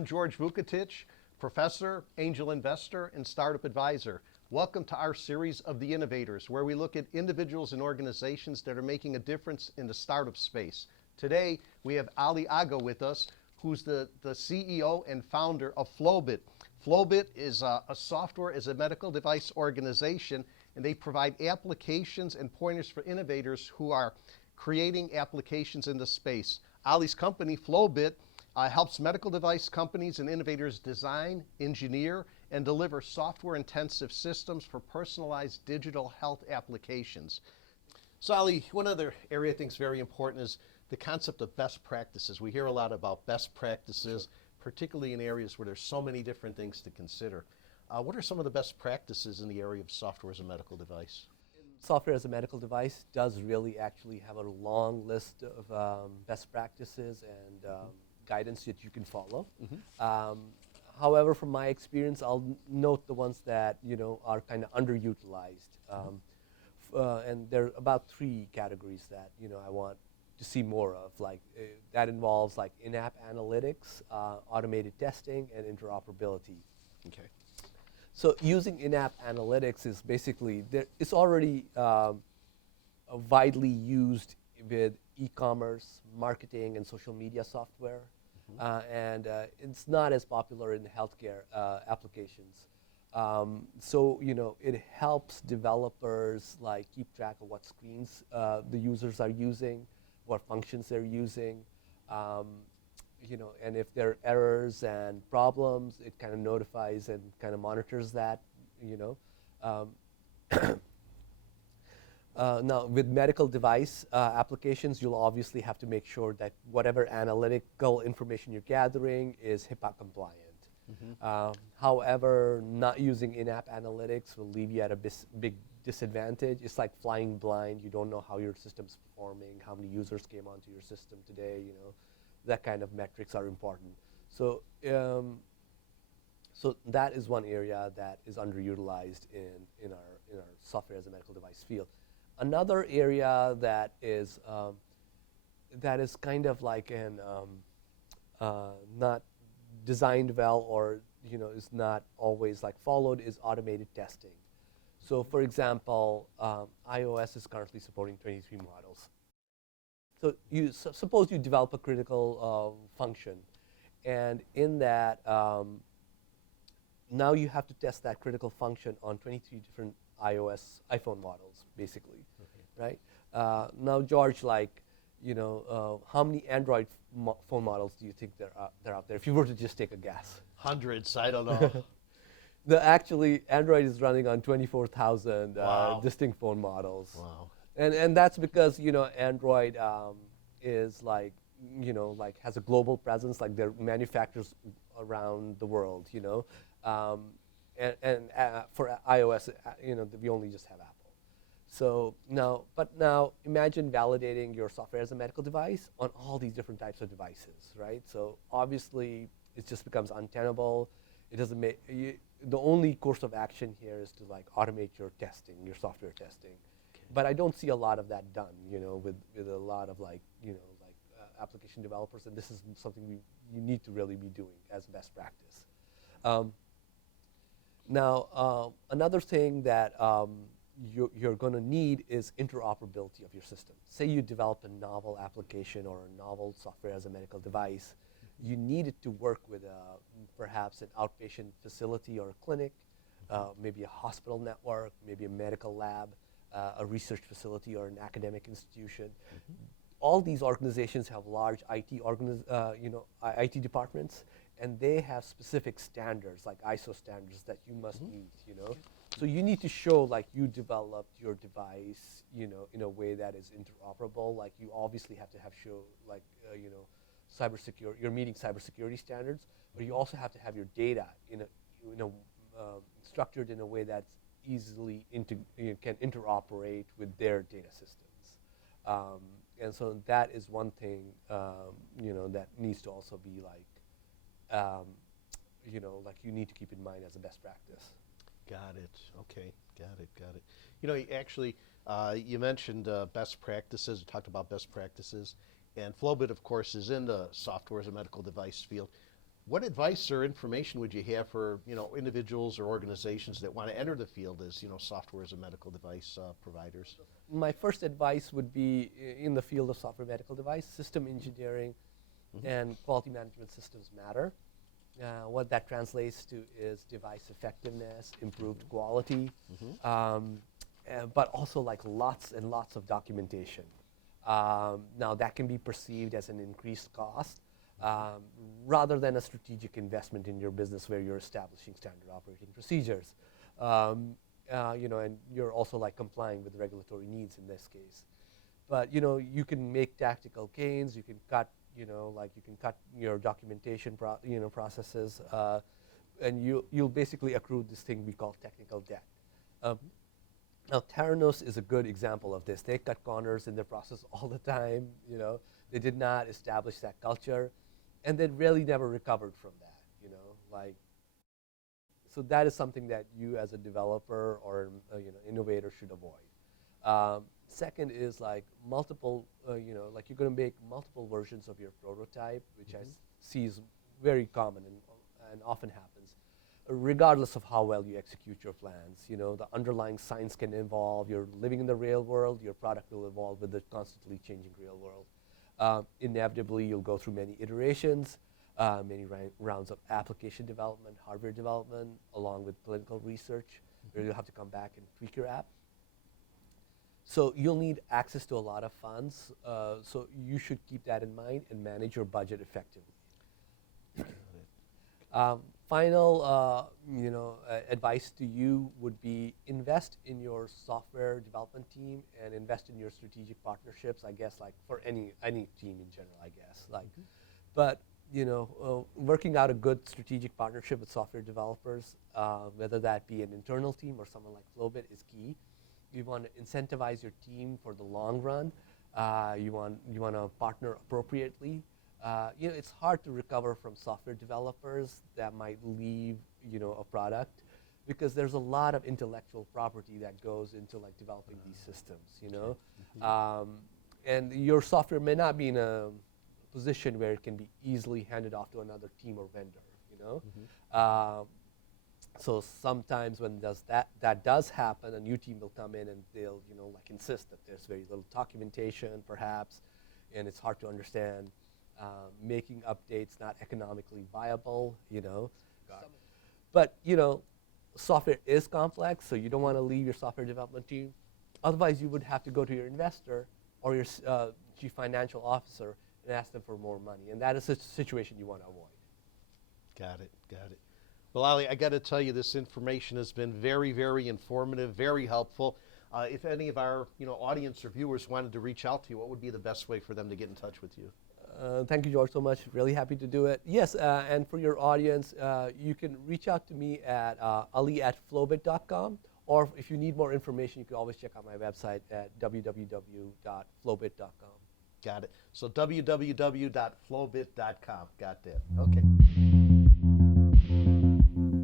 I'm George Vukotic, professor, angel investor, and startup advisor. Welcome to our series of The Innovators, where we look at individuals and organizations that are making a difference in the startup space. Today, we have Ali Aga with us, who's the CEO and founder of Flowbit. Flowbit is a software as a medical device organization, and they provide applications and pointers for innovators who are creating applications in the space. Ali's company, Flowbit, helps medical device companies and innovators design, engineer, and deliver software-intensive systems for personalized digital health applications. So Ali, one other area I think is very important is the concept of best practices. We hear a lot about best practices, particularly in areas where there's so many different things to consider. What are some of the best practices in the area of software as a medical device? Software as a medical device does really actually have a long list of best practices and guidance that you can follow. However, from my experience, I'll note the ones that are kind of underutilized. And there are about 3 categories that I want to see more of. That involves in-app analytics, automated testing, and interoperability. Okay. So using in-app analytics is basically, it's already widely used with e-commerce, marketing, and social media software. And it's not as popular in healthcare applications. So it helps developers keep track of what screens the users are using, what functions they're using. And if there are errors and problems, it kind of notifies and kind of monitors that. Now, with medical device applications, you'll obviously have to make sure that whatever analytical information you're gathering is HIPAA compliant. However, not using in-app analytics will leave you at a big disadvantage. It's like flying blind. You don't know how your system's performing, how many users came onto your system today. That kind of metrics are important. So, so that is one area that is underutilized in our software as a medical device field. Another area that is kind of like not designed well, or is not always followed, is automated testing. So for example, iOS is currently supporting 23 models. So suppose you develop a critical function, and in that, now you have to test that critical function on 23 different iPhone models, basically, right? Now, George, how many Android phone models do you think there are out there? If you were to just take a guess. Hundreds, I don't know. Actually, Android is running on 24,000 Wow. distinct phone models. Wow. And that's because Android is has a global presence. They're manufacturers around the world. And for iOS, we only just have Apple. So now imagine validating your software as a medical device on all these different types of devices, right? So obviously, it just becomes untenable. It doesn't make the only course of action here is to automate your testing, your software testing. Okay. But I don't see a lot of that done, with a lot of application developers, and this is something you need to really be doing as best practice. Now, another thing that you're going to need is interoperability of your system. Say you develop a novel application or a novel software as a medical device. You need it to work with perhaps an outpatient facility or a clinic, maybe a hospital network, maybe a medical lab, a research facility or an academic institution. All these organizations have large IT departments, and they have specific standards, like ISO standards, that you must meet. So you need to show you developed your device, in a way that is interoperable. You obviously have to show cybersecurity. You're meeting cybersecurity standards, but you also have to have your data structured in a way that's easily can interoperate with their data systems. And so that is one thing that needs to also be you need to keep in mind as a best practice. Got it. Okay. Got it. Actually, you mentioned best practices. You talked about best practices, and Flowbit, of course, is in the software as a medical device field. What advice or information would you have for individuals or organizations that want to enter the field as software as a medical device providers? My first advice would be in the field of software medical device, system engineering and quality management systems matter. What that translates to is device effectiveness, improved quality, but also like lots and lots of documentation. Now that can be perceived as an increased cost rather than a strategic investment in your business where you're establishing standard operating procedures. And you're also like complying with regulatory needs in this case. But you can make tactical gains. You can cut, you can cut your documentation processes, and you'll basically accrue this thing we call technical debt. Now Theranos is a good example of this. They cut corners in their process all the time. They did not establish that culture, and they really never recovered from that. So that is something that you as a developer or innovator should avoid. Second is like multiple, like you're going to make multiple versions of your prototype, which I see is very common and often happens, regardless of how well you execute your plans. The underlying science can evolve. You're living in the real world. Your product will evolve with the constantly changing real world. Inevitably, you'll go through many iterations, many rounds of application development, hardware development, along with clinical research, where you'll have to come back and tweak your app. So you'll need access to a lot of funds, so you should keep that in mind and manage your budget effectively. Final advice to you would be invest in your software development team and invest in your strategic partnerships, I guess, like for any team in general, I guess. But working out a good strategic partnership with software developers, whether that be an internal team or someone like Flowbit, is key. You want to incentivize your team for the long run. You want to partner appropriately. It's hard to recover from software developers that might leave a product, because there's a lot of intellectual property that goes into like developing these systems. And your software may not be in a position where it can be easily handed off to another team or vendor. So sometimes when that does happen, a new team will come in and they'll insist that there's very little documentation perhaps, and it's hard to understand. Making updates not economically viable, But software is complex, so you don't want to leave your software development team. Otherwise, you would have to go to your investor or your chief financial officer and ask them for more money, and that is a situation you want to avoid. Got it. Well, Ali, I got to tell you, this information has been very, very informative, very helpful. If any of our audience or viewers wanted to reach out to you, what would be the best way for them to get in touch with you? Thank you, George, so much. Really happy to do it. Yes, and for your audience, you can reach out to me at ali@flowbit.com, or if you need more information, you can always check out my website at www.flowbit.com. Got it. So www.flowbit.com. Got that. Okay.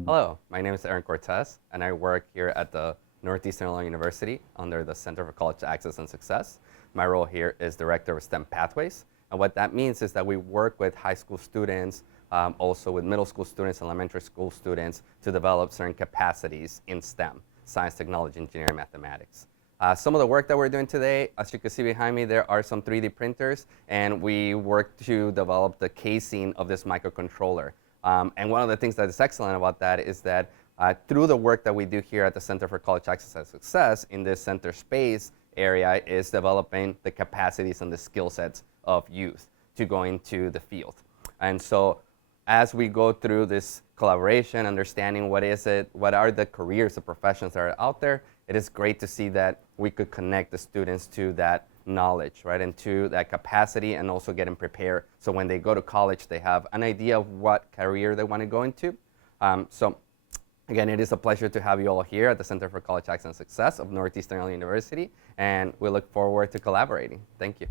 Hello, my name is Aaron Cortez, and I work here at the Northeastern Illinois University under the Center for College Access and Success. My role here is Director of STEM Pathways. And what that means is that we work with high school students, also with middle school students, elementary school students, to develop certain capacities in STEM, science, technology, engineering, mathematics. Some of the work that we're doing today, as you can see behind me, there are some 3D printers, and we work to develop the casing of this microcontroller. And one of the things that is excellent about that is that through the work that we do here at the Center for College Access and Success in this center space area is developing the capacities and the skill sets of youth to go into the field. And so as we go through this collaboration, understanding what are the careers, the professions that are out there, it is great to see that we could connect the students to that knowledge, right, and to that capacity, and also get them prepared so when they go to college, they have an idea of what career they want to go into. So again, it is a pleasure to have you all here at the Center for College Access and Success of Northeastern Illinois University, and we look forward to collaborating. Thank you.